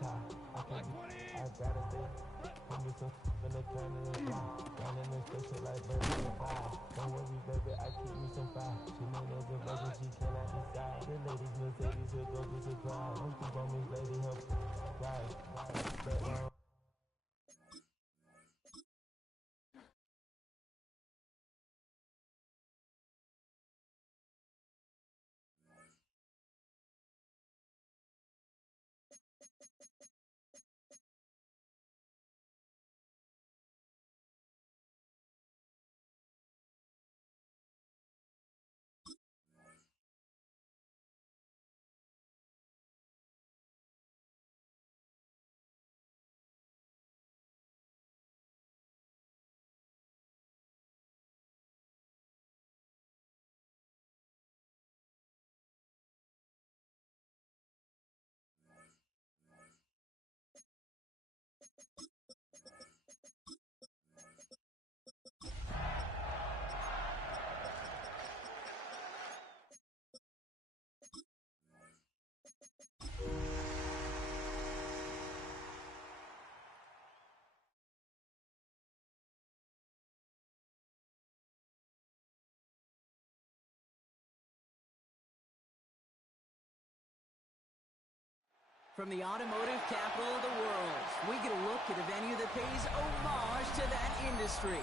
tie. I can't I gotta stay. Give me some in the can in the fly. Down in the station like birds in the fly. Don't worry, baby, I keep me some fire. She know there's a version she cannot decide. The ladies Mercedes, her go be surprised. Don't keep on this lady, her right. From the automotive capital of the world, we get a look at a venue that pays homage to that industry.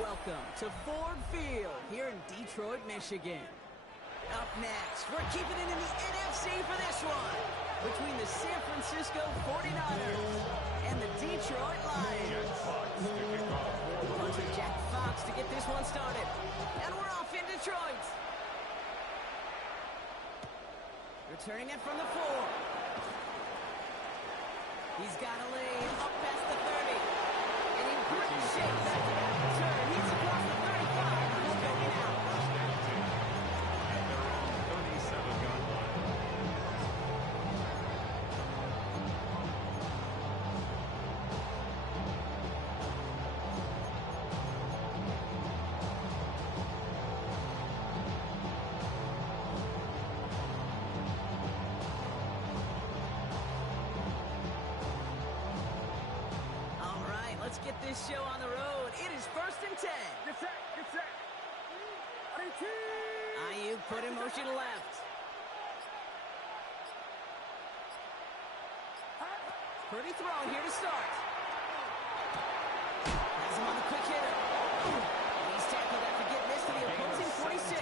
Welcome to Ford Field here in Detroit, Michigan. Up next, we're keeping it in the NFC for this one, between the San Francisco 49ers and the Detroit Lions. Punter Jack Fox to get this one started. And we're off in Detroit. Returning it from the 4. He's got a lane up past the 30. And in great shape, back-to-back return. He's across the 35. He's going out. At their own 37-yard line. Let's get this show on the road. It is 1st and 10. Get set, get set. Ayuk put in motion left. Pretty throw here to start. Has him on the quick hitter. And he's tackled after getting this to the opposing 46.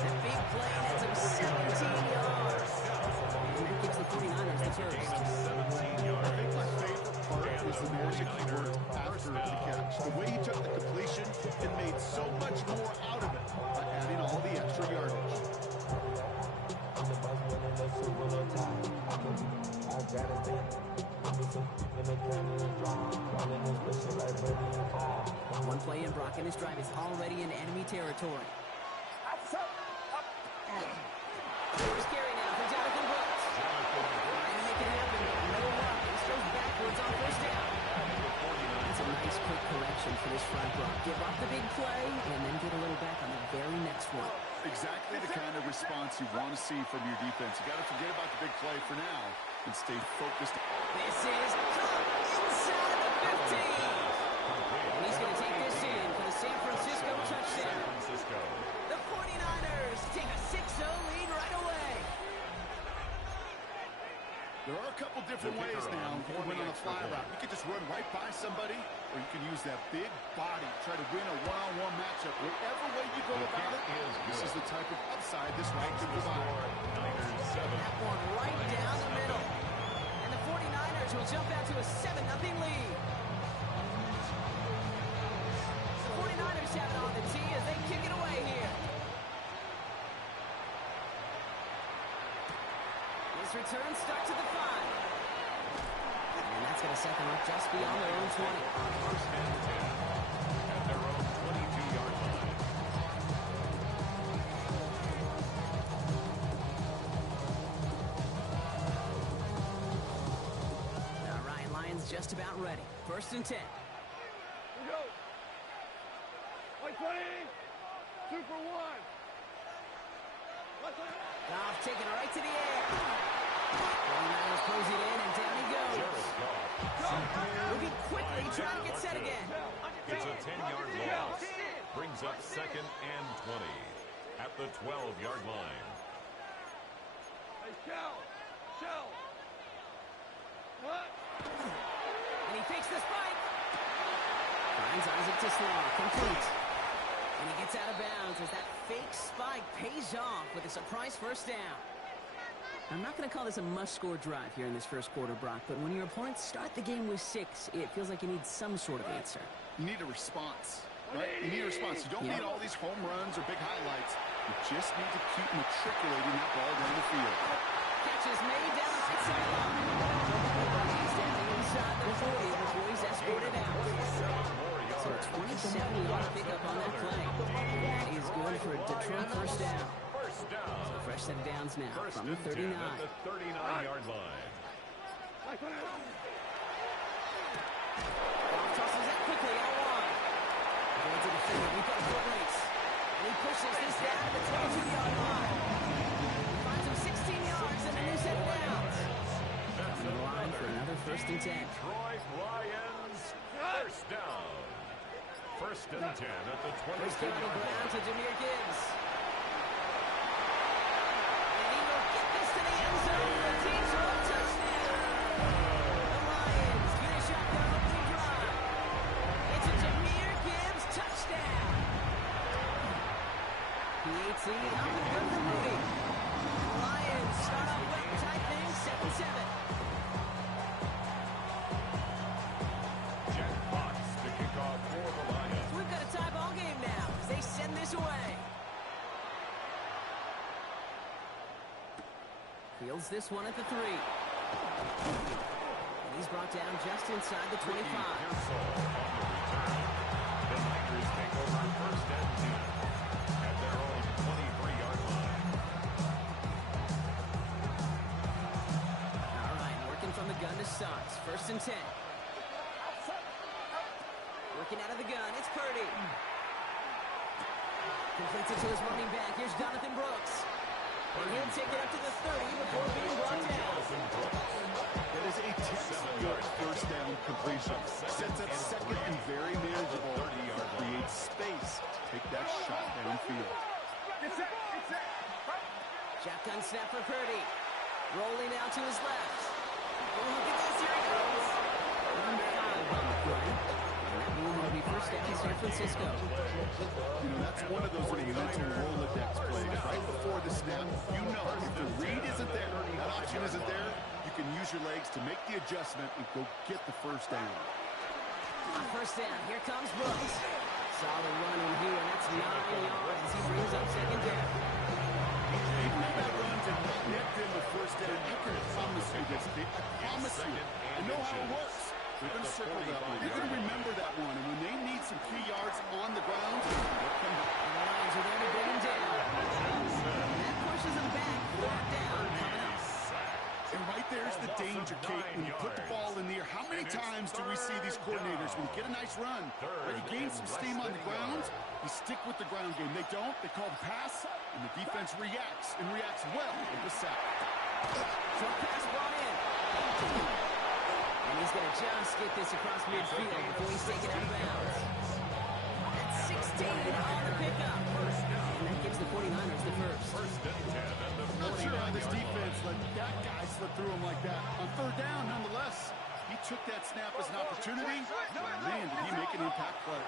That big play nets him 17 yards. And that gives the 49ers the first. 17 yards. I think my favorite part is the magic he worked after the catch. The way he took the completion and made so much more out of it by adding all the extra yardage. One play in, Brock, and his drive is already in enemy territory. First carry now for Jonathan Brooks. Trying to make it happen. No luck. This goes backwards on first down. That's a nice quick correction for this front row. Give up the big play and then get a little back on the very next one. Exactly the kind of response you want to see from your defense. You got to forget about the big play for now and stay focused. This is caught inside the 15. And he's going to take this in for the San Francisco touchdown. The 49ers take a 6-0 lead right away. There are a couple different ways now to win on a fly route. You can just run right by somebody, or you can use that big body, try to win a one-on-one matchup. Whatever way you go about it, this is the type of upside this route can provide. That one right down the middle. And the 49ers will jump out to a 7-0 lead. The 49ers have it on the tee as they kick it away here. This return starts at the 5. And that's going to set them up just beyond their own 20. First and 10 at their own 22-yard line. All right, Lions just about ready. 1st and 10. Here we go. White plane. 2 for 1. Goff taking it right to the air. 49ers close it in, and down Moving quickly, trying to get set again. It's a 10-yard loss. Brings up 2nd and 20 at the 12-yard line. Hey, Shell. What? And he fakes the spike. Finds Isaac to Slaw, complete. And he gets out of bounds as that fake spike pays off with a surprise first down. I'm not going to call this a must-score drive here in this first quarter, Brock, but when your opponents start the game with 6, it feels like you need some sort of answer. You need a response, right? You need a response. You don't need all these home runs or big highlights. You just need to keep matriculating that ball down the field. Catch is made down the right sideline. He's standing inside the 40 before he's escorted out. So a 27-yard pickup on that play. That is good for a Detroit first down. So a fresh set of downs now from the 39. At the 39-yard line. Tosses that quickly out wide. Going to the field. We've got a foot race. And he pushes this down to the 22-yard line. Finds him 16 yards and a new set of downs. On the line for another 1st and 10. Detroit Lions, first down. 1st and 10 at the 22-yard First down on the ground line. to Jahmyr Gibbs. And he will get this to the end zone for a Detroit touchdown. The Lions finish up their opening drive. It's a Jahmyr Gibbs touchdown. The 18 up and good for Moody. The Lions start off well, tight things, 7-7. Jack Fox to kick off for the Lions. We've got a tie ball game now as they send this away. Fields this one at the 3. And he's brought down just inside the 25. Pearsall on the return. The Niners take over 1st and 10 at their own 23-yard line. All right, working from the gun to Suggs. 1st and 10. Working out of the gun, it's Purdy. Completes it to his running back. Here's Jonathan Brooks. And he'll take it up to the 30 before being brought down. That is a textbook first down completion. Sets up 2nd and very manageable. Creates space to take that shot downfield. Shotgun snap for Purdy. Rolling out to his left. Oh, look at this, here he goes. Number 5 on the play. And that will be first down San Francisco. You know, that's one of those mental Rolodex plays. Right before the snap, you know if the read isn't there, that option isn't there, you can use your legs to make the adjustment and go get the first down. On 1st down, here comes Brooks. Solid run in here, and that's 9 yards as he brings up 2nd down. He made that run to net them the first down. I can promise you this, Pete. I promise you. I know how it works. They're going to circle that one. You're going to remember that one. And when they need some key yards on the ground, they'll come back. And the Lions are there to bring him down. And that pushes him back. 4th down coming up. And right there's the danger, Kate. When you put the ball in the air, how many times do we see these coordinators, when you get a nice run, or you gain some steam on the ground, you stick with the ground game. They don't. They call the pass, and the defense reacts, and reacts well with the sack. Short pass brought in. And he's going to just get this across midfield before he's taken out of bounds. That's 16 on the pickup. And that gives the 49ers the first. 1st and 10 at the I'm not sure how this 49-yard defense line. let that guy slip through him like that. On 3rd down, nonetheless, he took that snap as an opportunity. Man, did he make an impact play.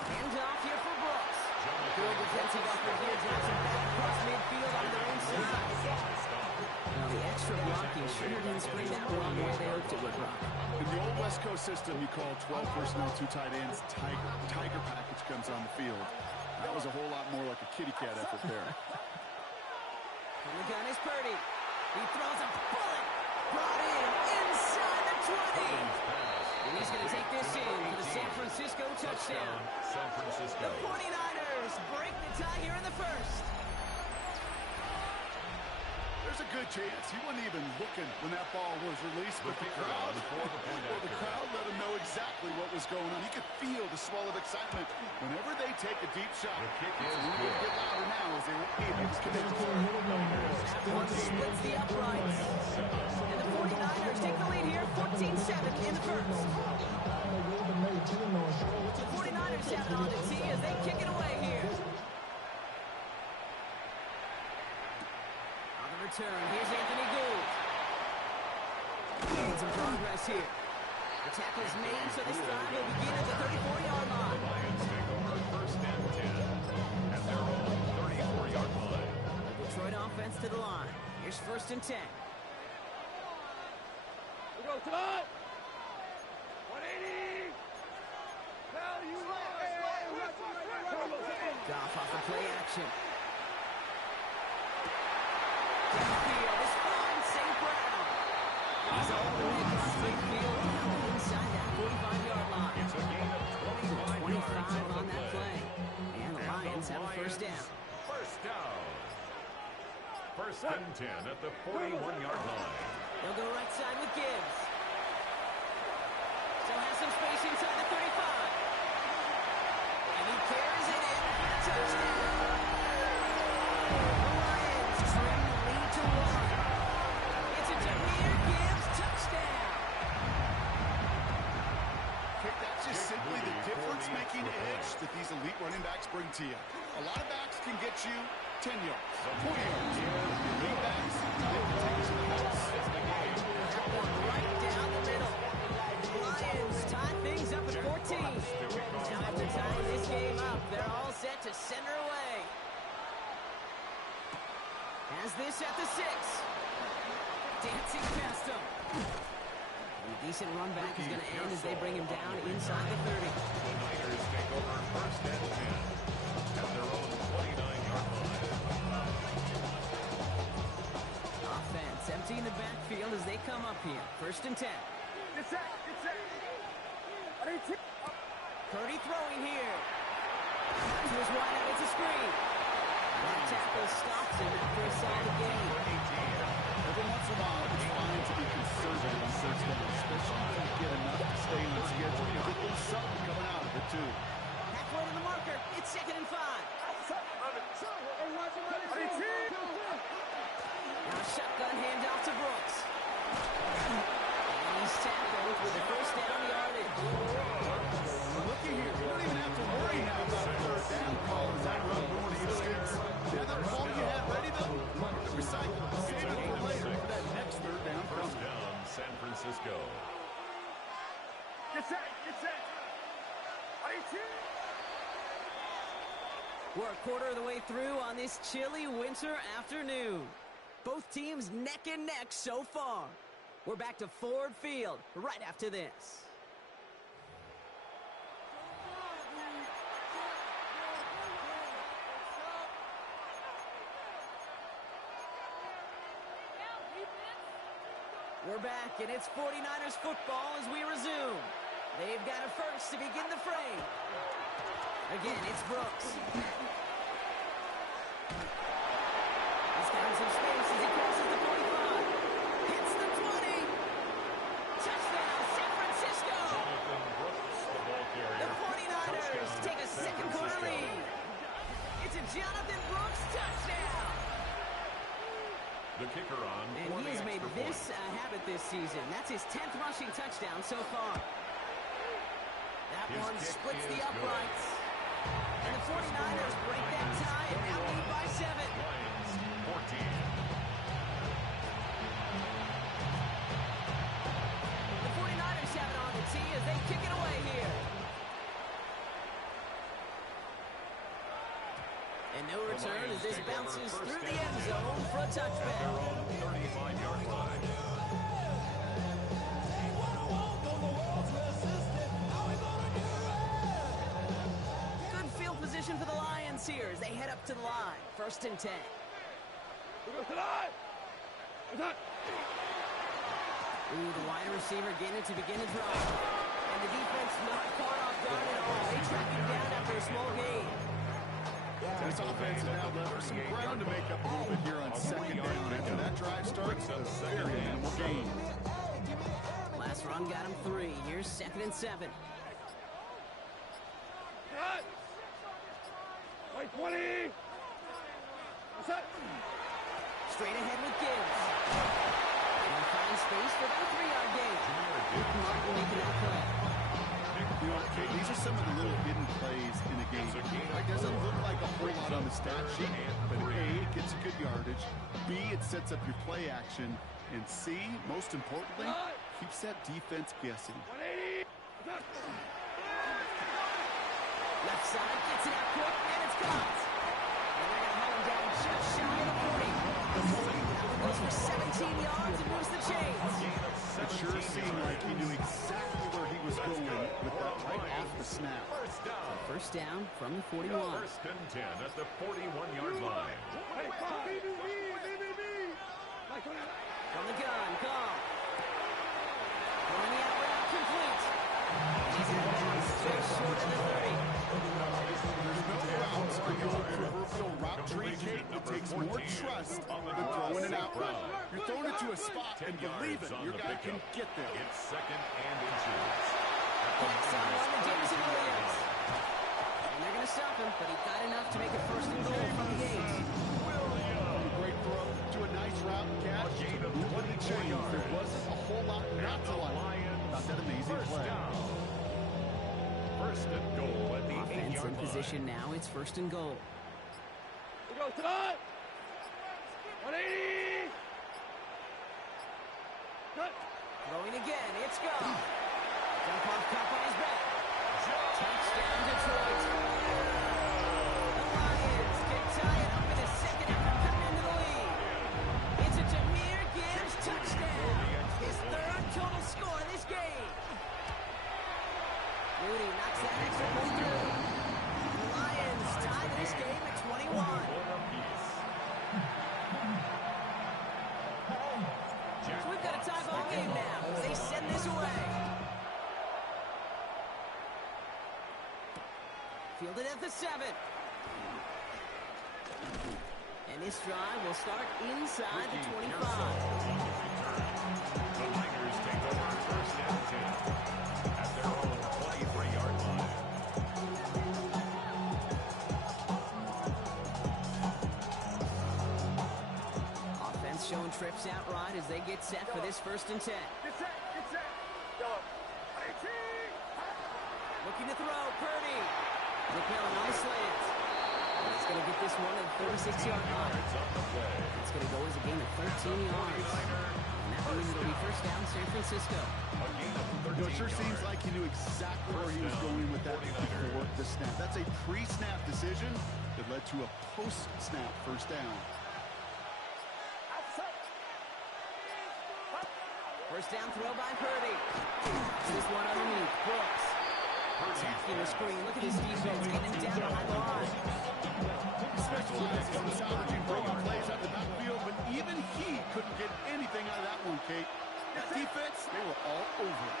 Hands off here for Brooks. Good defensive effort here. Drives him back across midfield on their own side. Now the extra blocking sure didn't spring that one the way they hoped it would, Brock. In the old West Coast system, you call 12 personnel, 2 tight ends, Tiger. Tiger package comes on the field. That was a whole lot more like a kitty cat effort there. And the gun is Purdy. He throws a bullet. Brought in inside the 20. And he's going to take this in for the San Francisco touchdown. San Francisco. The 49ers break the tie here in the first. There's a good chance he wasn't even looking when that ball was released. But the crowd let him know exactly what was going on. He could feel the swell of excitement whenever they take a deep shot. The kick is It's a good. bit louder now as they were able to connect. That one splits the uprights. And the 49ers take the lead here, 14-7 in the first. The 49ers have it on the tee as they kick it away here. On the return, here's Anthony Gould. Making some progress here. The tackle is made, so this drive will begin at the 34-yard line. Lions take over first and 10 at their own 34-yard line. The Detroit offense to the line. Here's first and 10. We go tonight. 180. Hell, you Goff off the play action. Downfield is fine, St. Brown. He's all the way across midfield, now inside that 45-yard line. It's a gain of 25 yards 25 on that play. And the Lions have a first down. First down. First and 10 at the 41-yard line. They'll go right side with Gibbs. Still has some space inside the 35. And he carries it in for the touchdown. The Lions trim the lead to 1. It's a Jahmyr Gibbs touchdown. That's just simply the difference-making edge that these elite running backs bring to you. A lot of backs can get you 10 yards, 20 yards. Elite backs, they can take you to the house. Right down the middle. Lions tie things up at 14. Now after tying this game up, they're all set to send her away. Has this at the 6. Dancing past him. A decent run back is going to end as they bring him down inside the 30. The Niners take over first and 10 at their own 29-yard line. Offense emptying the backfield as they come up here. First and 10. Get set. Purdy throwing here. To his wide out, it's a screen. That tackle stops him after a solid gain. Every once in a while, it's fine to be conservative on first down, especially when you get enough to stay on schedule. You get a little something coming out of it, too. Halfway to the marker. It's 2nd and 5. Now a shotgun handoff to Brooks. And he's tackled with the first down yardage. Looky here, you don't even have to worry now about a third down call as that run going to Houston. Yeah, that ball you had ready, though, recycle it, save it for later for that next third down. First down, San Francisco. Get set. We're a quarter of the way through on this chilly winter afternoon. Both teams neck and neck so far. We're back to Ford Field right after this. We're back, and it's 49ers football as we resume. They've got a first to begin the fray. Again, it's Brooks. He's got some space as he crosses the 45. Hits the 20. Touchdown, San Francisco. Jonathan Brooks, the ball carrier. The 49ers take a second quarter lead. It's a Jonathan Brooks touchdown. The kicker on. And he has made this a habit this season. That's his 10th rushing touchdown so far. That one splits the uprights. And the 49ers break that tie and now lead by 7. Lions 14. The 49ers have it on the tee as they kick it away here. And no return as this bounces through the end zone for a touchback. 35-yard line. Good field position for the Lions here as they head up to the line. First and 10. We go tonight. Ooh, the wide receiver getting it to begin the drive. And the defense not caught off guard at all. They track him down after a small gain. To This offense has now left some ground to make up a little bit here on second down. After that drive starts, a very minimal gain. Last run got him 3. Here's 2nd and 7. Cut. White 20. Set. Straight ahead with Gibbs. And he finds space for that 3-yard gain. Martin making that play. You know, Kate, these are some of the little hidden plays in the game. It doesn't look like a whole lot on the stat sheet, but A, it gets you good yardage. B, it sets up your play action. And C, most importantly, keeps that defense guessing. 180. Left side gets it out quick, and it's caught. And they're going to hunt him down just shy of the 40. Now goes for 17 yards and moves the chains. It sure seemed like he knew exactly where he was going with that right off the snap. First down from the 41. First and 10 at the 41-yard line. From the gun, call. Going the out route, complete. He's in bounds, just short of the 30. There's no routes on your proverbial route tree, Kate. It takes more trust than throwing it out route. You're throwing it to a spot and believe it, your guy can get there. It's 2nd and inches. Pass on one to Jameson Williams. And they're going to stop him, but he got enough to make it 1st and goal from the 8. Great throw to a nice route catch. Moving the chains. There wasn't a whole lot not to like about that amazing play. First and goal at the Offense 8-yard in line. position now. It's 1st and goal. We go tonight. 180. Cut. Throwing again. It's gone. Jump off cup on his back. Touchdown Detroit. The Lions can tie it up in a second after cutting into the lead. It's a Jahmyr Gibbs touchdown. His 3rd total score this game. Moody knocks that extra point through. The Lions tie this game at 21. So we've got a tie ball game now as they send this away. Fielded at the 7. And this drive will start inside the 25. The Niners take over 1st and 10 at their own 23-yard line. Offense showing trips out right as they get set for this 1st and 10. Get set. Get set. Go. 18. Looking to throw, Purdy. McMillan on the slant. He's going to get this one at the 36-yard line. It's going to go as a gain of 13 yards. And that means it'll be 1st down San Francisco. It sure seems like he knew exactly where he was going with that before the snap. That's a pre-snap decision that led to a post-snap 1st down. 1st down throw by Purdy. This one underneath, Brooks. Attacking the screen. Look at his defense getting him down behind the line. Special teams salvaging broken plays out the backfield, but even he couldn't get anything out of that one, Kate. That defense, they were all over it.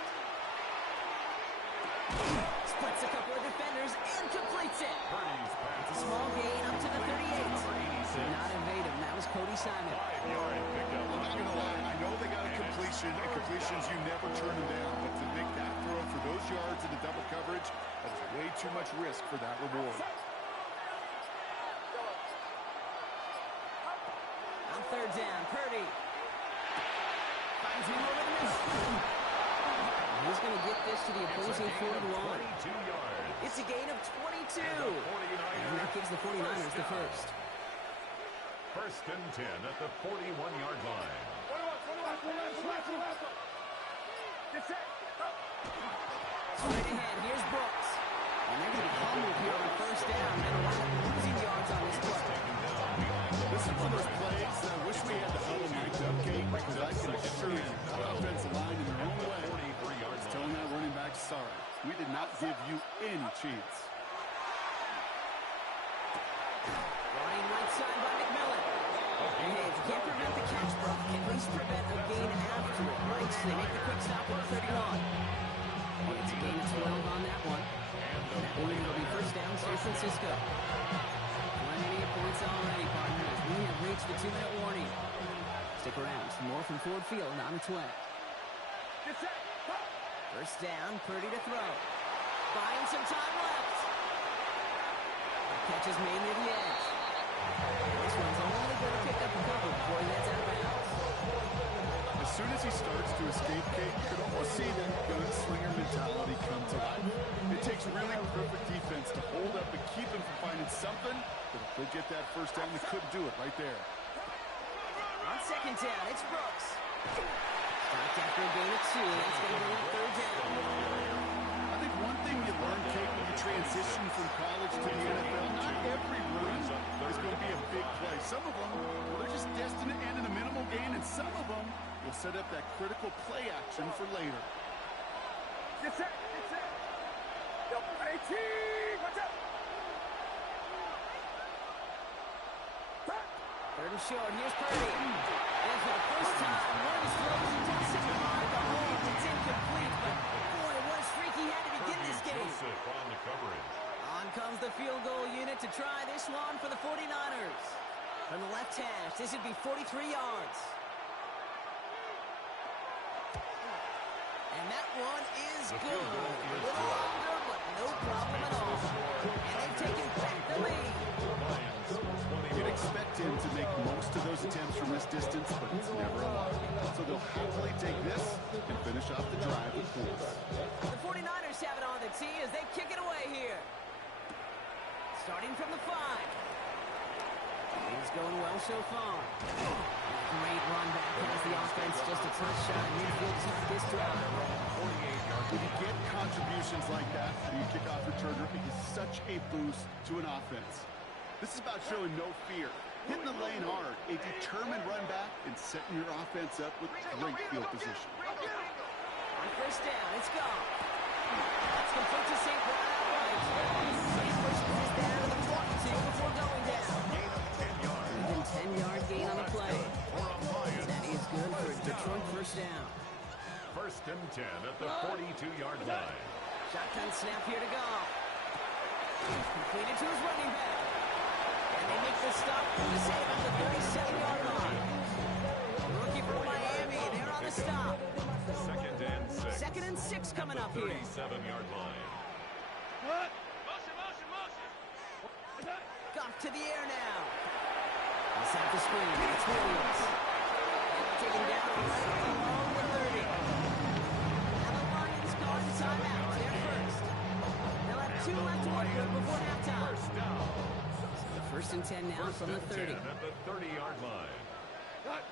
Splits a couple of defenders and completes it. It's a small gain up to the 38. Not evasive. That was Cody Simon. I'm not going to lie. I know they got a completion, and completions, you never turn them down. But to make that throw for those yards in the double coverage, that is way too much risk for that reward. On 3rd down, Purdy finds him over the middle. He's going to get this to the opposing 41. It's a gain of 22. And that gives the 49ers the 1st. 1st and 10 at the 41-yard line. Straight ahead, here's Brooks. And they're going to be humbled here on 1st down. And a lot of losing yards on this play. This is one of those plays that I wish we had the huddle mic'd up, Kate, because I can assure you that offensive line in their own way is telling that running back, sorry, we did not give you any chance. Running right side by McMillan. And hey, if you can't prevent the catch, bro, at least prevent a gain after it, right? So they make the quick stop at the 31. It's a gain of 12 on that one. And that one will be 1st down San Francisco. Plenty points already, partner, as we have reached the 2-minute warning. Stick around. Some more from Ford Field on its way. First down, Purdy to throw. Buying some time left. Catch is made near the edge. This one's only going to pick up a couple before he heads out of bounds. As soon as he starts to escape, Kate, you can almost see that gunslinger mentality come to life. It takes really perfect defense to hold up and keep him from finding something, but if they get that first down, they couldn't do it right there. On second down, it's Brooks. Stopped after a gain of 2. That's going to bring up third down. I think one thing you learn, Kate, when you transition from college to the NFL, not every run is going to be a big play. Some of them, they're just destined to end in a minimal gain, and some of them will set up that critical play action for later. Get set. Yo, 18. Watch out. Third and short. Here's Purdy. And for the first time, one of his throws into the 65 to hold. It's incomplete, but boy, what a streak he had to begin this game. On the coverage. On comes the field goal unit to try this one for the 49ers. From the left hash, this would be 43 yards. And that one is good. A little longer, but no problem at all. And they've taken back the lead. You'd expect him to make most of those attempts from this distance, but it's never a lot. So they'll happily take this and finish off the drive with points. The 49ers have it on the tee as they kick it away here. Starting from the 5. It's going well so far. Great run back past the offense. Just a tough shot. Midfield took this drive. When you get contributions like that, and you kick off returner, it is such a boost to an offense. This is about showing no fear, hitting the lane hard, a determined run back, and setting your offense up with great field position. On first down, it's gone. That's complete to St. Brown outright. He pushes this down to the 42 before going down. Even 10-yard gain on the play. That is good for a Detroit first down. First and 10 at the 42-yard line. Shotgun snap here to go. Completed to his running back. And they make the stop for the save at the 37-yard line. Rookie from Miami, they're on the stop. Second and 6. Second and 6 coming up here. 37-yard line. What? Goff to the air now. He's at the screen. It's Williams. Taken down along the 30. Now the Lions calling the timeout. They're first. They'll have 2 left to work with before halftime. First down. The first and 10 now from the 30. 10 at the 30-yard line. Cut.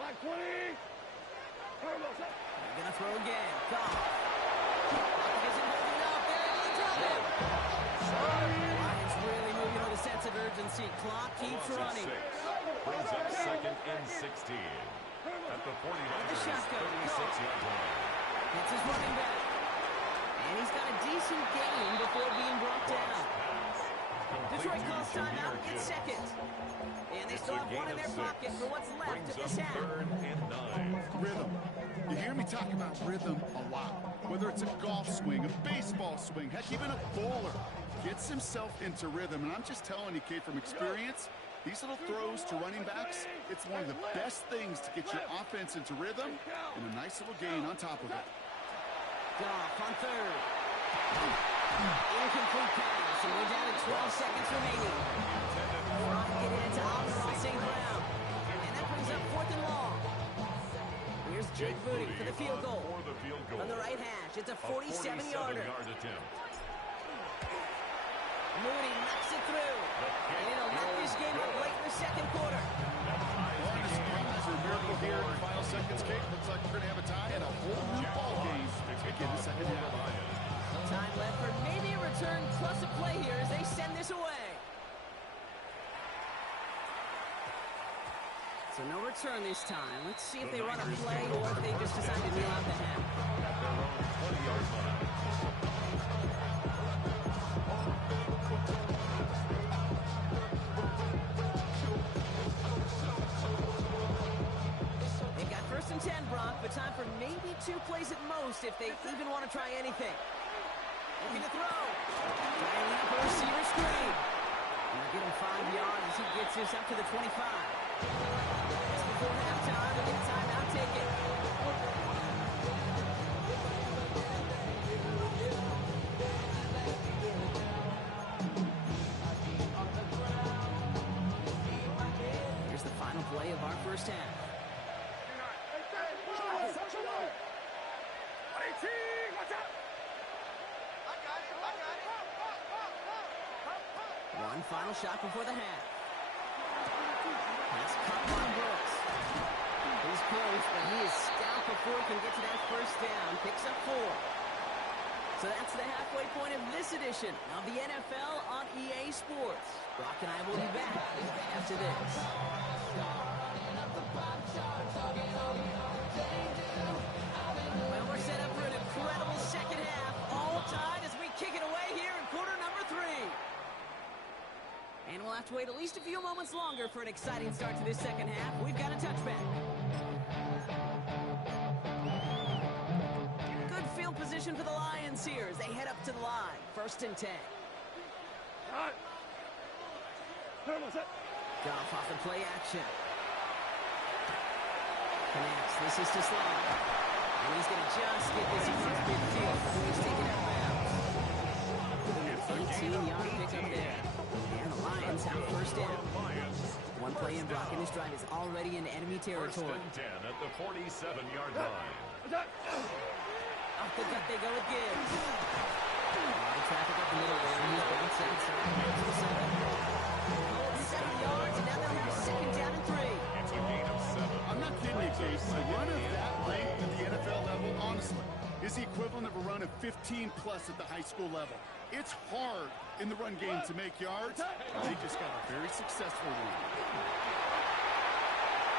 Like 20. They're going to throw again. Goff. Isn't holding up. They're able to drop him. Lions really moving with a sense of urgency. Clock keeps running. Brings up second and 16. At the 49ers, 36-yard line. That's his running back. And he's got a decent gain before being brought down. Detroit calls timeout in second. And they still have one in their pocket for what's left of this half. Third and 9. Rhythm. You hear me talk about rhythm a lot. Whether it's a golf swing, a baseball swing, heck, even a bowler gets himself into rhythm. And I'm just telling you, Kate, from experience, these little throws to running backs, it's one of the best things to get your offense into rhythm and a nice little gain on top of it. Goff on third. Incomplete pass, and we're down to 12 seconds remaining. Trying to get it into Amon St. Brown. And that brings up 4th and long. Here's Jake Booty for the field goal. From the right hash, it's a 47-yarder. Moody knocks it through. And it'll lock this game up late in the second quarter. For a miracle here in the final seconds, Kate. Looks like we're going to have a tie and a whole new ball game to begin the second half. Time left for maybe a return plus a play here as they send this away. So no return this time. Let's see if they run a play or if they just decide to kneel out the half. At their own 20-yard line. They've got first and 10, Brock, but time for maybe 2 plays at most if they even want to try anything. Looking to throw. Dialing up a receiver screen. And this up to the 25. Just before halftime, we get a timeout taken. Here's the final play of our first half. One final shot before the half. That's caught by Brooks. He's close, but he is stout before he can get to that first down. Picks up 4. So that's the halfway point of this edition of the NFL on EA Sports. Brock and I will be back after this. Well, we're set up for an incredible second half. All tied as we kick it away here in quarter number 3. And we'll have to wait at least a few moments longer for an exciting start to this second half. We've got a touchback. Good field position for the Lions here as they head up to the line. 1st and 10. Goff off the play action. Connects. This is to slide. And he's going to just get this across midfield before he's taken out of bounds. 18-yard pickup there. And the Lions have first down. One play in blocking this drive is already in enemy territory. 1st and 10 at the 47-yard line. Off the gut they go with Gibbs. A lot of traffic up the middle there. He's bounced outside. 7 yards, and now they'll have 2nd down and 3. It's a gain of 7. I'm not kidding you, Case. A run of that length at the NFL level, honestly, is the equivalent of a run of 15-plus at the high school level. It's hard in the run game to make yards. They just got a very successful one.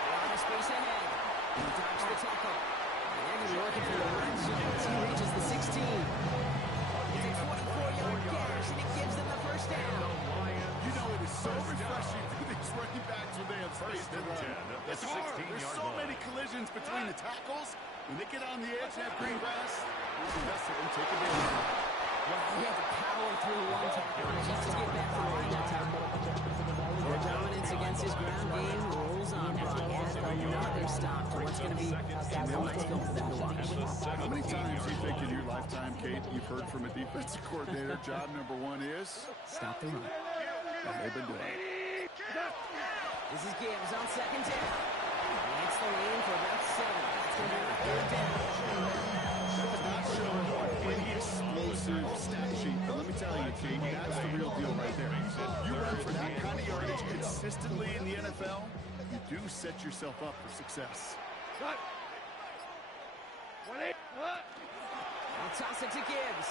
A lot of space ahead. He dodged the tackle. And they're going to be working for the red zone as he reaches the 16. It's a 24-yard gash, and it gives them the first down. You know, it is so refreshing for these running backs when they have space to run. It's hard. There's so many collisions between the tackles. When they get on the edge and have green grass, there's the rest of them take advantage. Well, he had to power through one tackle just to get back to the line that time. Their dominance against his ground game rolls on. Brock adds another stop to what's going to be a real nice film for them to watch. How many times do you think in your lifetime, Kate, you've heard from a defensive coordinator, job number 1 is? Stop the run. And they've been doing it. This is Gibbs on 2nd down. It's the lane for about 7. That's going to be our 3rd down. That's not showing any explosive stat sheet, but let me tell you, Kate, that's the real deal right there. You run for that kind of yardage consistently in the NFL, you do set yourself up for success. I'll toss it to Gibbs.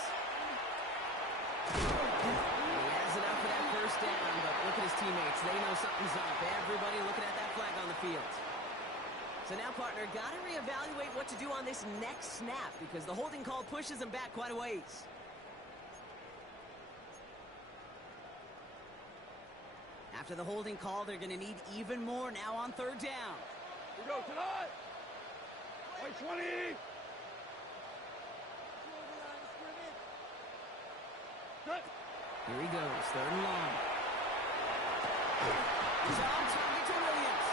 He has enough for that first down, but look at his teammates. They know something's up. Everybody looking at that flag on the field. So now, partner, got to reevaluate what to do on this next snap because the holding call pushes them back quite a ways. After the holding call, they're going to need even more now on 3rd down. We go tonight. White 20. Here he goes, 3rd and long. He's on target to Williams.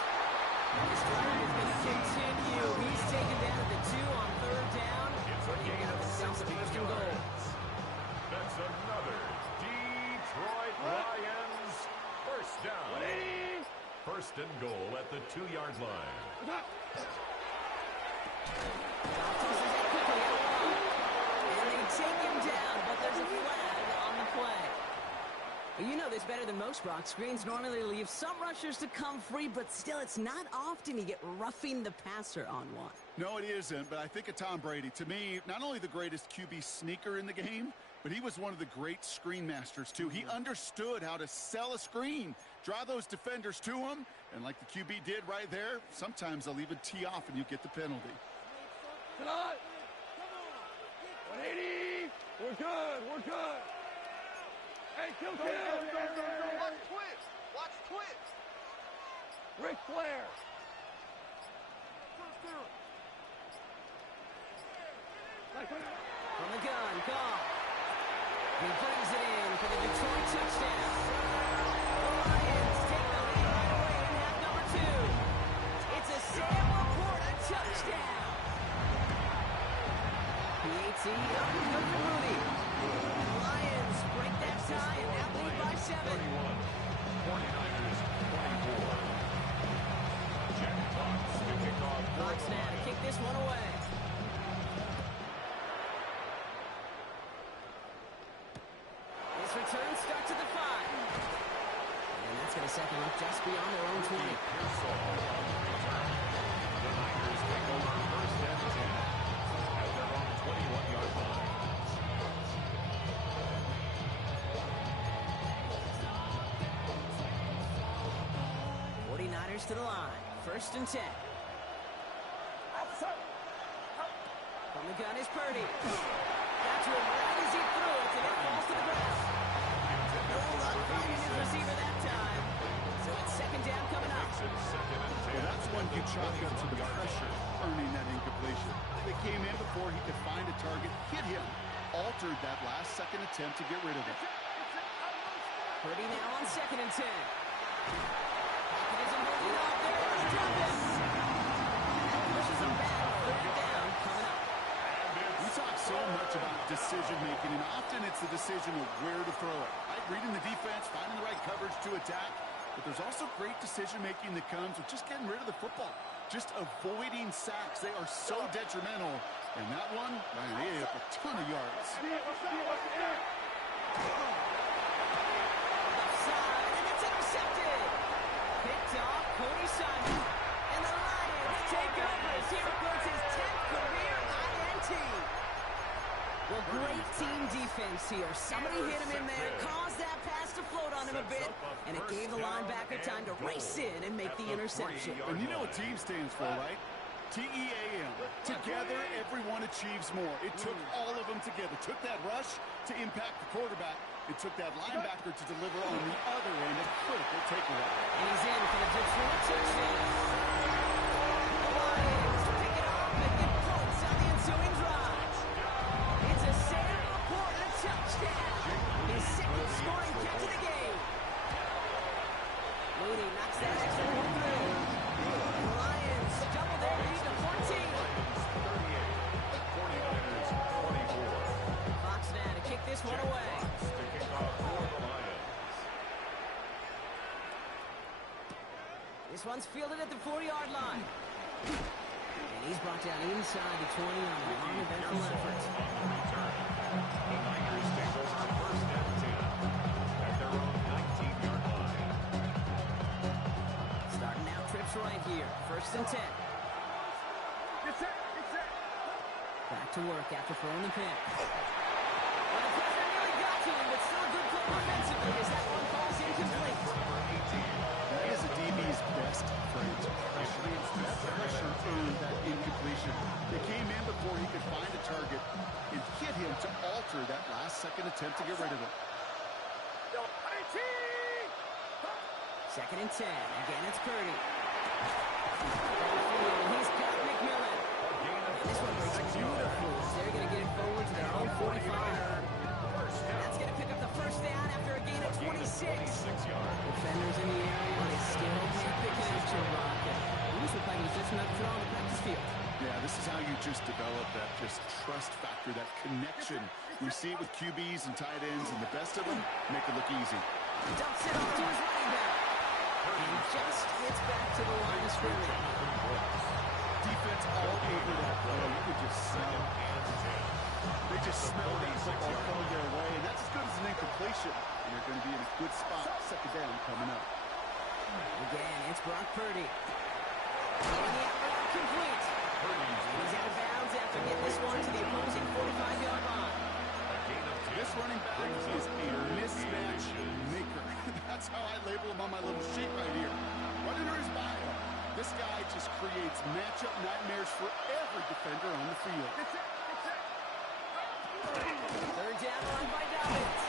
This drive is going to continue. He's taken down at the 2 on 3rd down. Bringing up himself at 1st and goal. That's another Detroit Lions first down. 1st and goal at the 2-yard line. Goff tosses it quickly out wide. And they take him down, but there's a flag on the play. You know this better than most, Brock. Screens normally leave some rushers to come free, but still, it's not often you get roughing the passer on one. No, it isn't, but I think of Tom Brady. To me, not only the greatest QB sneaker in the game, but he was one of the great screen masters, too. He understood how to sell a screen, draw those defenders to him, and like the QB did right there, sometimes they'll even tee off and you get the penalty. 180. We're good. We're good. Hey, kill. Watch twist. Watch twist. Ric Flair. From the gun, Goff. He brings it in for the Detroit touchdown. The Lions take the lead right Up and good for Moody. The Lions break that tie and now lead by 7. 49ers 24. Jack Fox to kick off. Fox now to kick this one away. This return starts at the 5. And that's going to set them up just beyond their own 20. Pearsall on the return. The Niners take over first and 10 at their own 21-yard line. 49ers to the line. First and 10. From the gun is Purdy. Got to him right as he threw it, and it falls to the grass. No luck finding his receiver that time. So it's second down coming up. Well, that's one you chalk up to the pressure, earning that incompletion. They came in before he could find a target, hit him, altered that last-second attempt to get rid of it. Purdy now on second and 10. Pocket isn't holding up. They're going to drop it. And that pushes him back. Third down coming up. We talk so much about decision-making, and often it's the decision of where to throw it. Right? Reading the defense, finding the right coverage to attack. But there's also great decision-making that comes with just getting rid of the football. Just avoiding sacks. They are so detrimental. And that one, man, they ate up a ton of yards. Left side, and it's intercepted. Picked off Cody Simon. And the Lions take over as he records his 10th career INT. Well, great team defense here. Somebody hit him in there, caused that pass to float on him a bit, and it gave the linebacker time to race in and make the interception. And you know what team stands for, right? T-E-A-M. Together, everyone achieves more. It took all of them together. Took that rush to impact the quarterback. It took that linebacker to deliver on the other end. A critical takeaway. And he's in for the Detroit touchdown. The Lions pick it up and get points on the ensuing drive. It's a Sam Laporta touchdown. His second scoring catch of the game. Moody knocks that extra one through. The Lions double their lead to 14. 49ers 24. Fox now to kick this one away. To kick off for the Lions. This one's fielded at the 40-yard line. And he's brought down inside the 20 on an uneventful effort. On the return. The Niners take over first and 10 at their own 19-yard line. Starting out trips right here. First and 10. Back to work after throwing the pick. Well, the pressure nearly got to him, but still a good play offensively as that one falls incomplete. That is a DB's best friend. Pressure earned that incompletion. They came in before he could find a target and hit him to alter that last-second attempt to get rid of it. Second and 10. Again, it's Purdy. He's got McMillan. And this one breaks beautiful as they're going to get it forward to their own 45. And that's going to pick up the first down after a gain of 26. Defenders in the area, they still can't pick an extra rocket. This looked like it was just another throw on the practice field. Yeah, this is how you just develop that just trust factor, that connection. We see it with QBs and tight ends, and the best of them make it look easy. Dumps it off to his running back. And just gets back to the line of scrimmage. Defense all over that play. You could just smell it. They just smell that football coming their way, and that's as good as an incompletion. And they're going to be in a good spot. Second down coming up. Again, it's Brock Purdy. And the out complete. He's out of bounds after getting this one to the opposing 45-yard line. This running back is a mismatch maker. That's how I label him on my little sheet right here. Right under his bio. This guy just creates matchup nightmares for every defender on the field. Third down run by Dobbins.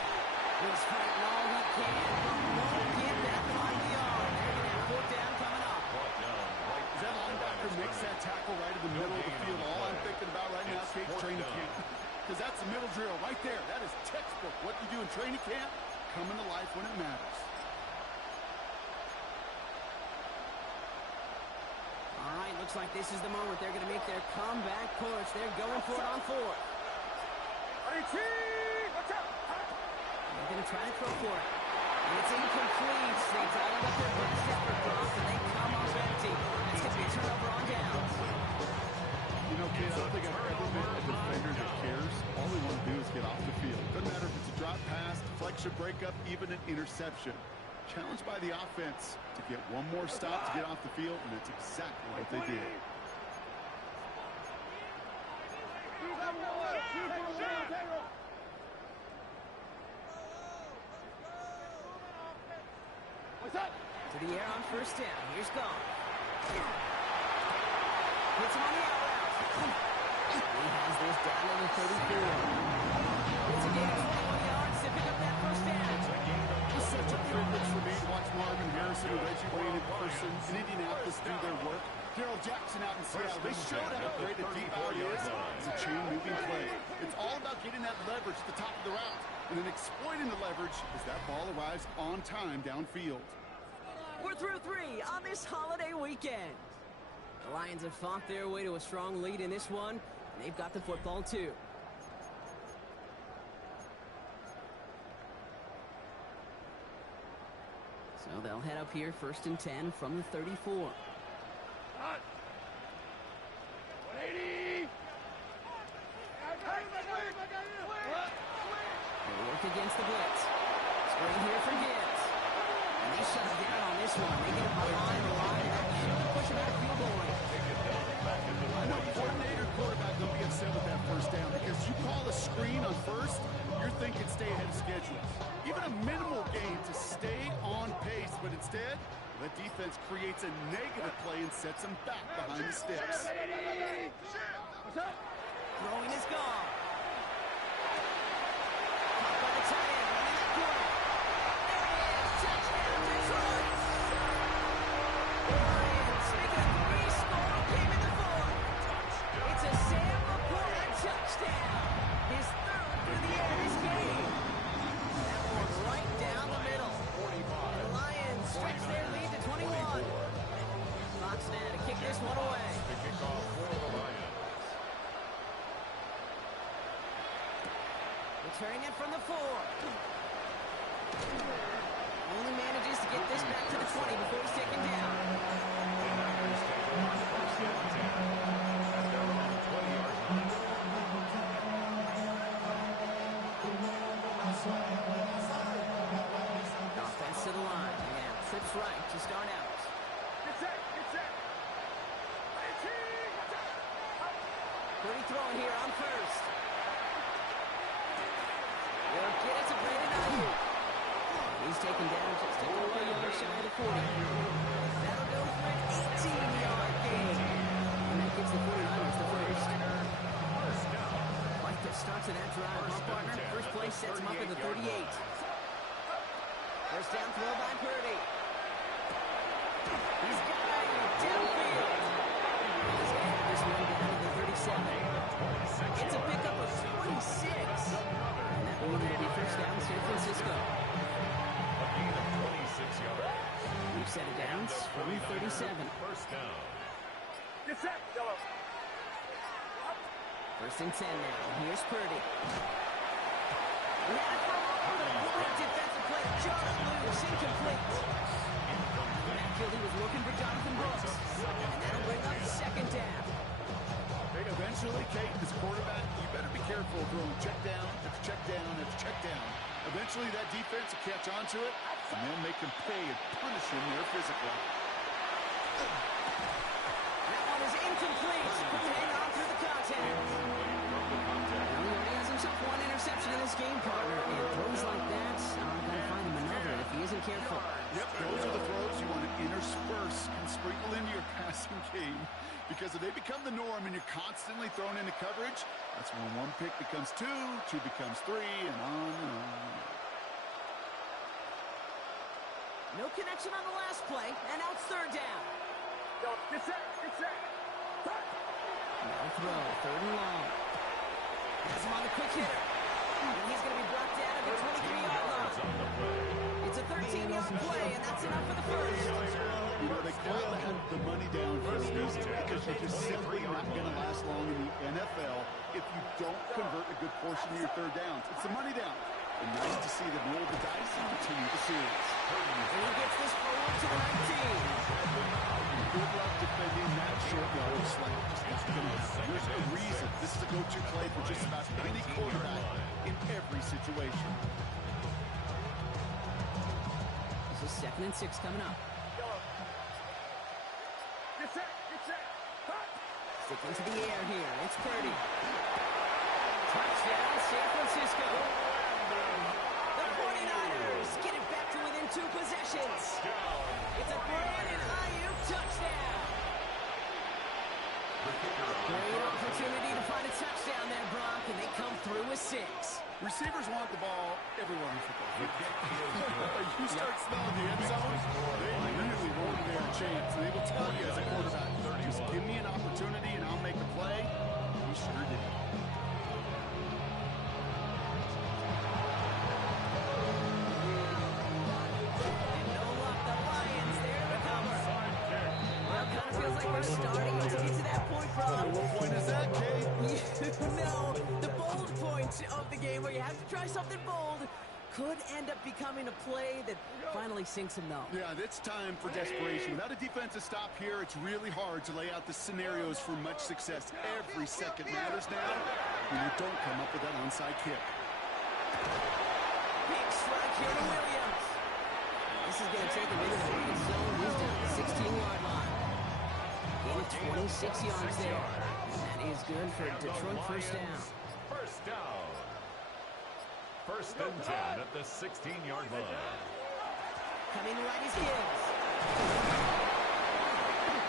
He's fighting all he can, but won't get that 5 yard. They're going to have fourth down coming up. As that linebacker makes that tackle right in the middle of the field, all I'm thinking about right now is training camp. Because that's the middle drill right there. That is textbook. What you do in training camp, coming to life when it matters. All right, looks like this is the moment they're going to make their comeback push. They're going for it on fourth. They're going to try to throw for it. And it's incomplete. They dialed up their best effort drop, and they come up empty. It's going to be a turnover on downs. You know, kid, I don't think I've ever met a defender that cares. All they want to do is get off the field. Doesn't matter if it's a drop pass, deflection, breakup, even an interception. Challenged by the offense to get one more stop to get off the field, and that's exactly what they did. To the air on first down. Here's Gone. Hits him on the out route. He has this down in the 34. It's a gain of 21 yards to pick up that first down. It's such a privilege for me to watch Marvin Harrison and Reggie Wayne in person in Indianapolis do their work. Darrell Jackson out in Seattle. They showed how great a deep out is. It's a chain-moving play. It's all about getting that leverage at the top of the route and then exploiting the leverage as that ball arrives on time downfield. We're through 3 on this holiday weekend. The Lions have fought their way to a strong lead in this one, and they've got the football too. So they'll head up here, 1st and 10 from the 34. 180. They work against the blitz. Screen here for Gibbs. And they shut it down on this one. They get him behind the line. That should push him out of field goal range. I know coordinator, quarterback don't be upset with that first down because you call a screen on first, you're thinking stay ahead of schedule. Even a minimal gain to stay on pace, but instead, the defense creates a negative play and sets them back behind the sticks. Throwing is gone. Caught by the tight end, running that corner. There he is. Touchdown, Detroit. Lions making a 3-score came in the 4th. It's a Sam Laporta touchdown. His 3rd through the air this game. That one right down the middle. The Lions stretch their lead to 21. Fox now to kick this one away. The kickoff for the Lions. Returning it from the 4. Only manages to get this back to the 20 before he's taken down. The Niners take over 1st and 10 at their own 20-yard line. Offense to the line. And trips right to start out. Get set. Purdy throwing here on first. They'll get it to Brandon Ayuk. He's taken down just a couple of yards shy of the 40. That'll go for an 18-yard gain. And that gives the 49ers the first. Quite the start to that drive, huh, partner? First play sets him up at the 38. First down throw by Purdy. He's got Ayuk downfield. He's going to have this one down to the 37. It's a pickup of 26. And that will be first down San Francisco. A gain of 26 yards. We've set it down from 37. First down. Get set. Yellow. 1st and 10 now. Here's Purdy. He had it for a moment. Great defensive play. Just loose. Incomplete. Backfield, he was looking for Jonathan Brooks. And that'll bring up 2nd down. Eventually, Kate, this quarterback, you better be careful throwing check down after check down after check down. Eventually, that defense will catch on to it, and they'll make him pay and punish him there physically. That one is incomplete. Couldn't hang on through the contact. Well, he already has himself one interception in this game, partner. And throws like that are going to find him another if he isn't careful. Yep, those are the throws you want to intersperse and sprinkle into your passing game. Because if they become the norm and you're constantly thrown into coverage, that's when one pick becomes 2, 2 becomes 3, and on and on. No connection on the last play, and now it's 3rd down. Get set. No throw, 3rd and long. Has him on the quick hitter. And he's going to be brought down at the 23-yard line. It's a 13-yard play, and that's enough for the first. You know, they call the money down for a reason because you're just simply not going to last long in the NFL if you don't convert a good portion of your third downs. It's the money down. And nice to see them roll the dice and continue the series. And he gets this forward to the 19. Good luck defending that short yardage slant. Just not going to happen. There's a reason. This is a go-to play for just about any quarterback in every situation. This is 2nd and 6 coming up. Get set, get set. Hut. Stick into the air here. It's Purdy. Touchdown, San Francisco. The 49ers get it back to within 2 possessions. It's a Brandon Ayuk touchdown. Great opportunity to find a touchdown there, Brock, and they come through with 6. Receivers want the ball everywhere in football. You start smelling the end zone, they really won't bear a chance. They will tell you as a quarterback, just give me an opportunity and I'll make a play. He sure did. We're starting to get to that point, Brock. What point is that, Kate? No, the bold point of the game where you have to try something bold could end up becoming a play that finally sinks him, though. Yeah, it's time for desperation. Without a defensive stop here, it's really hard to lay out the scenarios for much success. Every second matters now when you don't come up with that onside kick. Big strike here to Williams. This is going to take him into the red zone. He's down the 16-yard line. Gain 26 yards there. That is good for Detroit first down. First down. 1st and 10 at the 16-yard line. Coming right is Gibbs.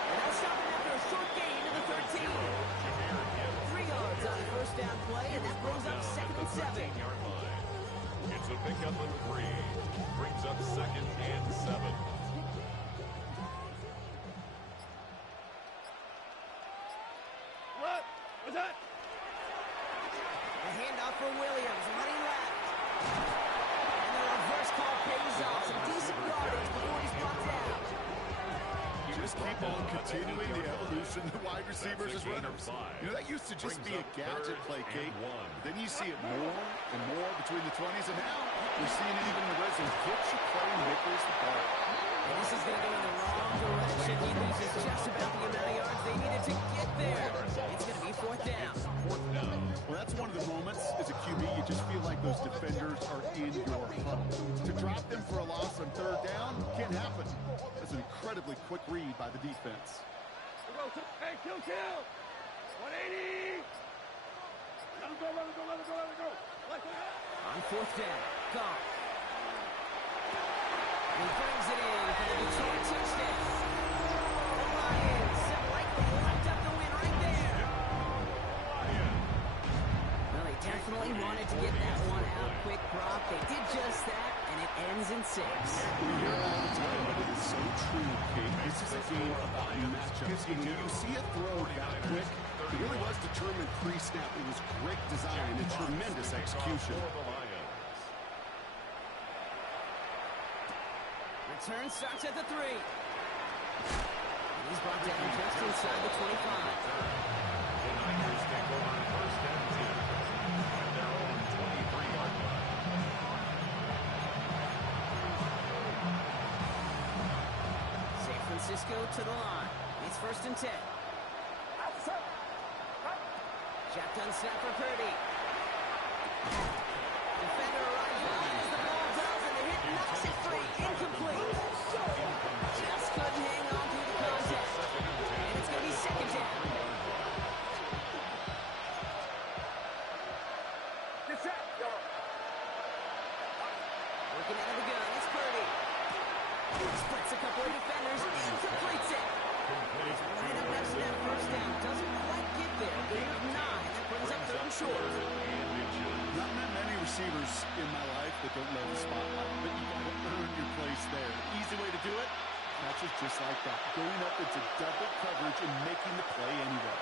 And they'll stop him after a short gain to the 13. 3 yards on the first down play, and that brings up 2nd and 7. 16-yard line. It's a pickup of 3. Brings up 2nd and 7. What? What's that? The handoff for Williams, running left. And the reverse call pays off. Some decent yardage before he's brought down. Just keep on continuing the evolution of the wide receivers as runners. You know, that used to just be a gadget play, Kate. Then you see it more and more between the 20s, and now we're seeing it even in the red zone. Get your playmakers the ball. And this is going to go in the wrong direction. He loses just about the amount of yards they needed to get there. It's going to be 4th down. Well, that's one of the moments as a QB, you just feel like those defenders are in your huddle. To drop them for a loss on 3rd down can't happen. That's an incredibly quick read by the defense. Hey, kill! 180! Let him go, let him go, let him go, let him go! On 4th down, Goff. And he brings it in for the Detroit touchdown. The Lions have likely locked up the win right there. Well, they definitely wanted to get that one out quick, Brock. They did just that, and it ends in 6. We hear it all the time, but it is so true, Kate. This is a game about matchups. And when you see a throw that quick, it really was determined pre-snap. It was great design and tremendous execution. Return starts at the 3. He's brought down just inside the 25. The Niners take over 1st and 10 at their own 23-yard line. San Francisco to the line. It's 1st and 10. Shotgun snap for Purdy. Defender arrives right as the ball does, and the hit knocks it free. Incomplete. Just couldn't hang on through the contact. And it's going to be 2nd down. Get set! Working out of the gun, it's Purdy. Splits a couple of defenders and completes it. He's right up next to that first down. Doesn't quite get there. Gain of 9. That brings up 3rd and short. Not many receivers in my life that don't love the spotlight, but you got to earn your place there. Easy way to do it, catches just like that. Going up into double coverage and making the play anyway.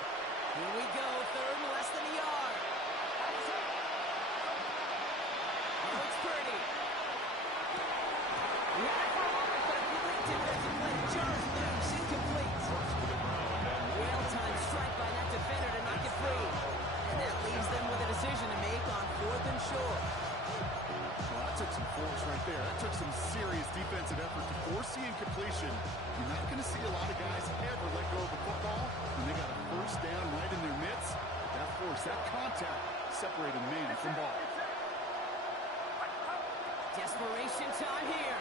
Here we go, 3rd and less than a yard. Now it's Purdy. He had it for a moment, but a great defensive play to charge the force right there. That took some serious defensive effort to force the incompletion. You're not going to see a lot of guys ever let go of the football when they got a first down right in their midst. But that force, that contact, separated man from ball. Desperation time here.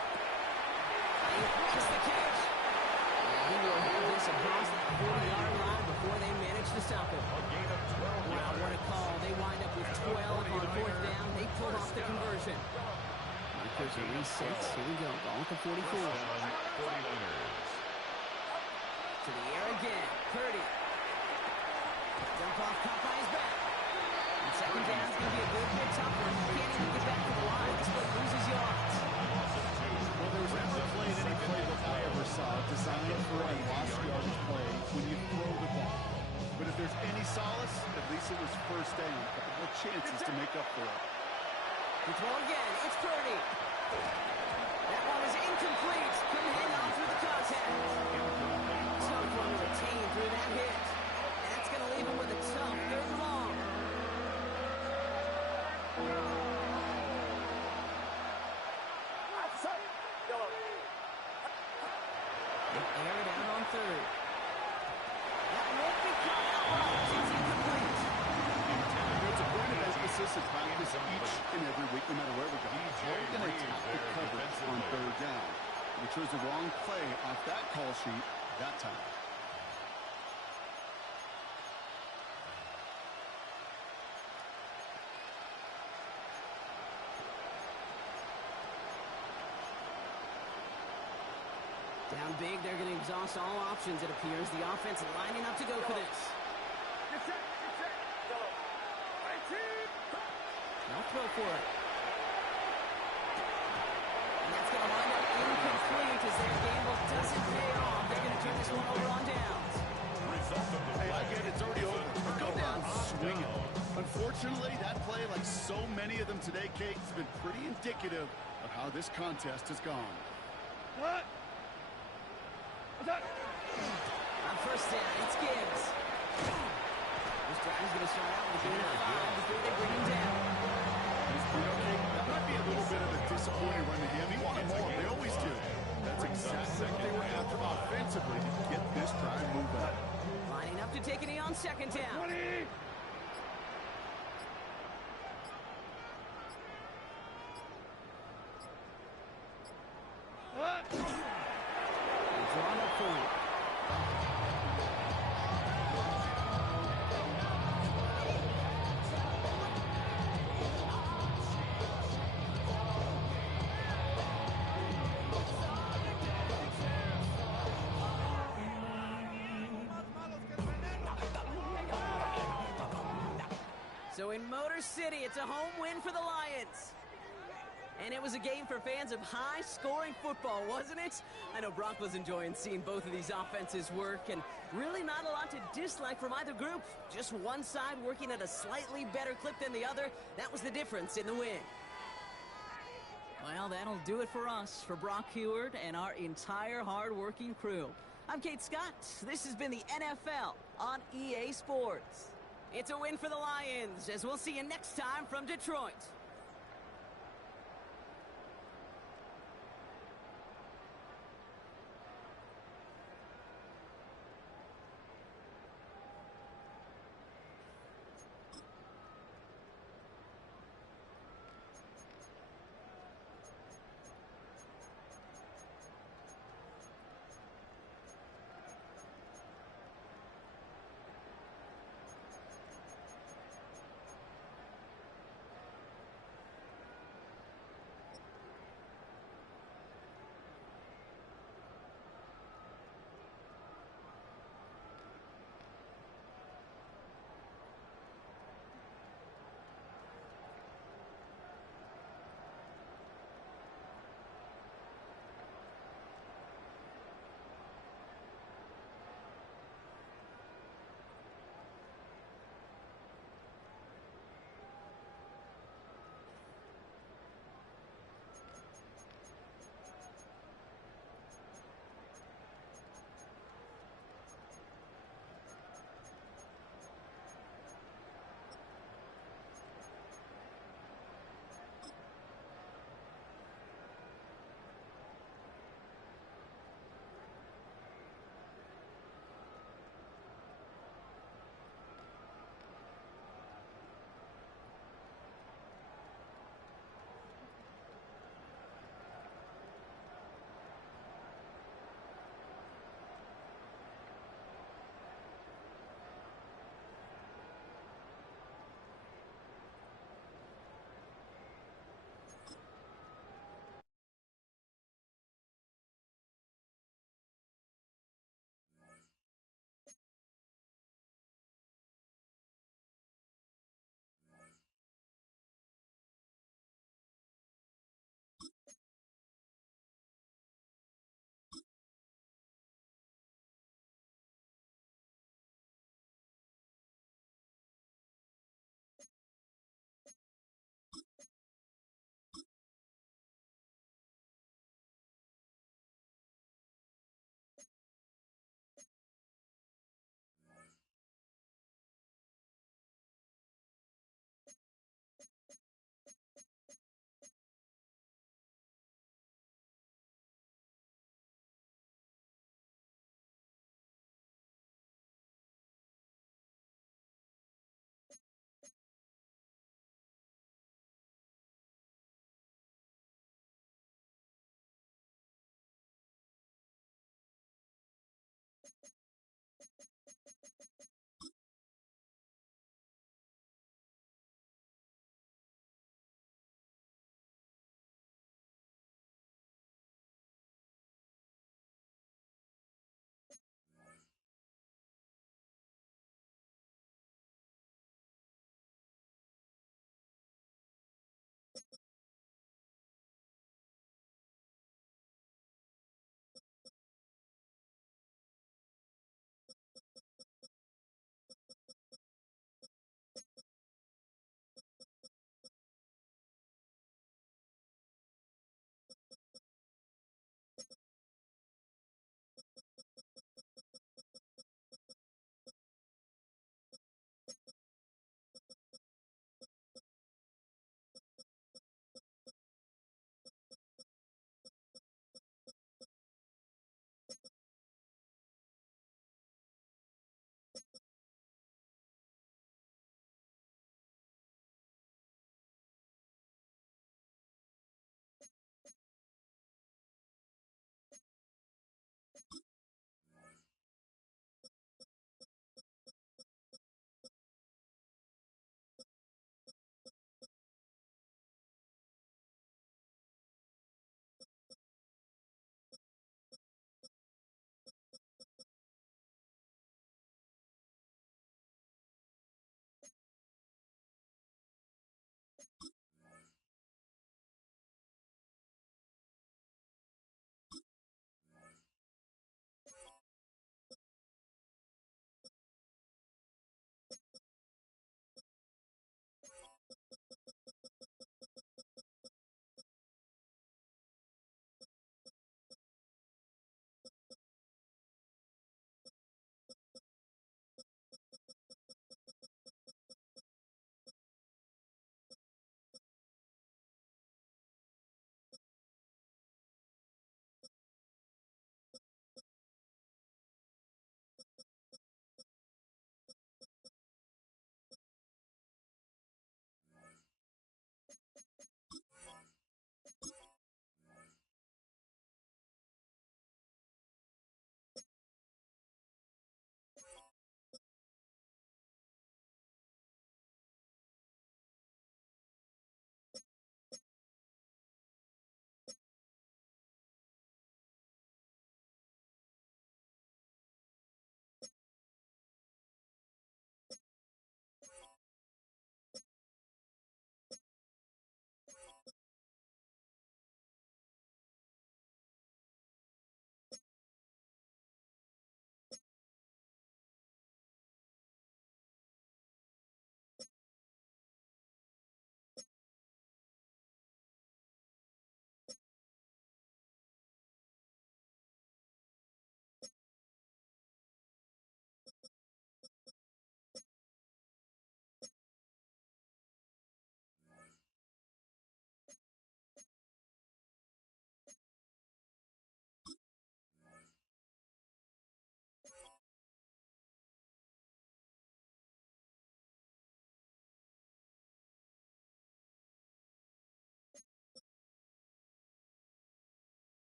He makes the catch. He will have this across the 40-yard line before they manage to stop him. A gain of 12 Wow, yards. what a call. They wind up with 12 on fourth down. They pulled off the conversion. Markers are reset. Here we go. Ball at the 44. 49ers. To the air again. Purdy. Dump off, caught by his back. And second down is going to be a good bit tougher. Can't even get back to the line. But loses yards. Well, there was never a play in any playbook I ever saw designed for a lost yardage play when you throw the ball. But if there's any solace, at least it was first down. A couple more chances to make up for it. To throw again. It's Purdy. That one is incomplete. Couldn't hang on through the contact. Tough one to retain through that hit. That's going to leave him with a tough third and long. They air it out on third. That won't be caught outright. It's incomplete. There's a point of emphasis in practice each and every week, no matter where we go. How are we going to attack the coverage on third down? We chose the wrong play off that call sheet that time. Down big, they're going to exhaust all options, it appears. The offense lining up to go for this. They'll throw for it. And that's going to wind up incomplete as their gamble doesn't pay off. They're going to turn this one over on downs. Hey, I get it's already over. But go down swinging. Unfortunately, that play, like so many of them today, Kate, has been pretty indicative of how this contest has gone. What? On first down, it's Gibbs. This drive's going to start out with a gain of 5 before they bring him down. Okay, that might be a little bit of a disappointing run to him. He wanted more. They always do. That's exactly what they were after offensively to get this drive moving. Lining up to take a knee on second down. 20! What? Drawn up for it. So in Motor City, it's a home win for the Lions. And it was a game for fans of high-scoring football, wasn't it? I know Brock was enjoying seeing both of these offenses work, and really not a lot to dislike from either group. Just one side working at a slightly better clip than the other. That was the difference in the win. Well, that'll do it for us, for Brock Heward and our entire hard-working crew. I'm Kate Scott. This has been the NFL on EA Sports. It's a win for the Lions, as we'll see you next time from Detroit.